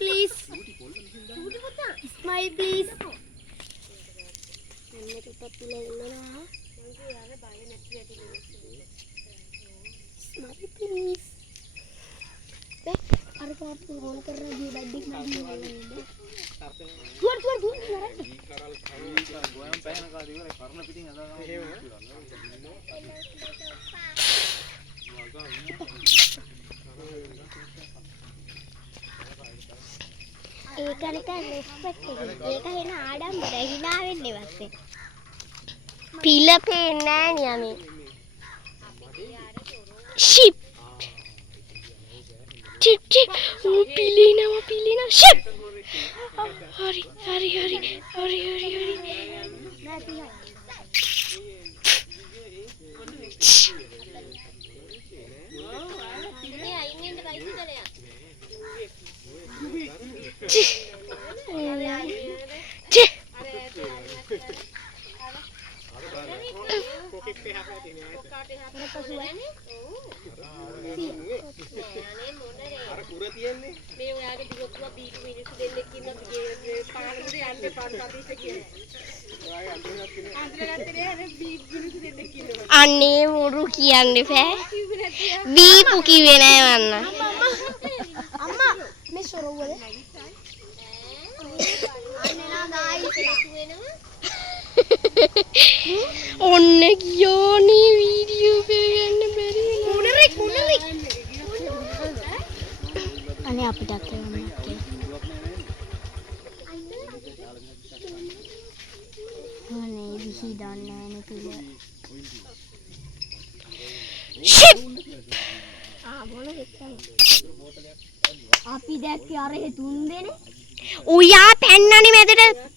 please. Smile please. Smile please. अरे तो आप फोन कर रहे हैं बर्थडे में भी दूर ඒක එන ආඩම්බර hina වෙන්නේ නැත්තේ පිල පේන්නේ නැහැ නේ ship chip chip pilina ship hari අනේ මුරු කියන්නේ බෑ බීපු කිව්වේ නෑ මන්න අම්මා මේ සොරවල ඔන්න ගියානේ වීඩියෝ එක ගන්න බැරි මොනරෙක් අනේ අපිට කරන්න අනේ විහි දන්නේ නැහැ කියලා ship අපි දැක්කේ අර හේ තුන් දෙනේ උයා පැන්නනේ මැදට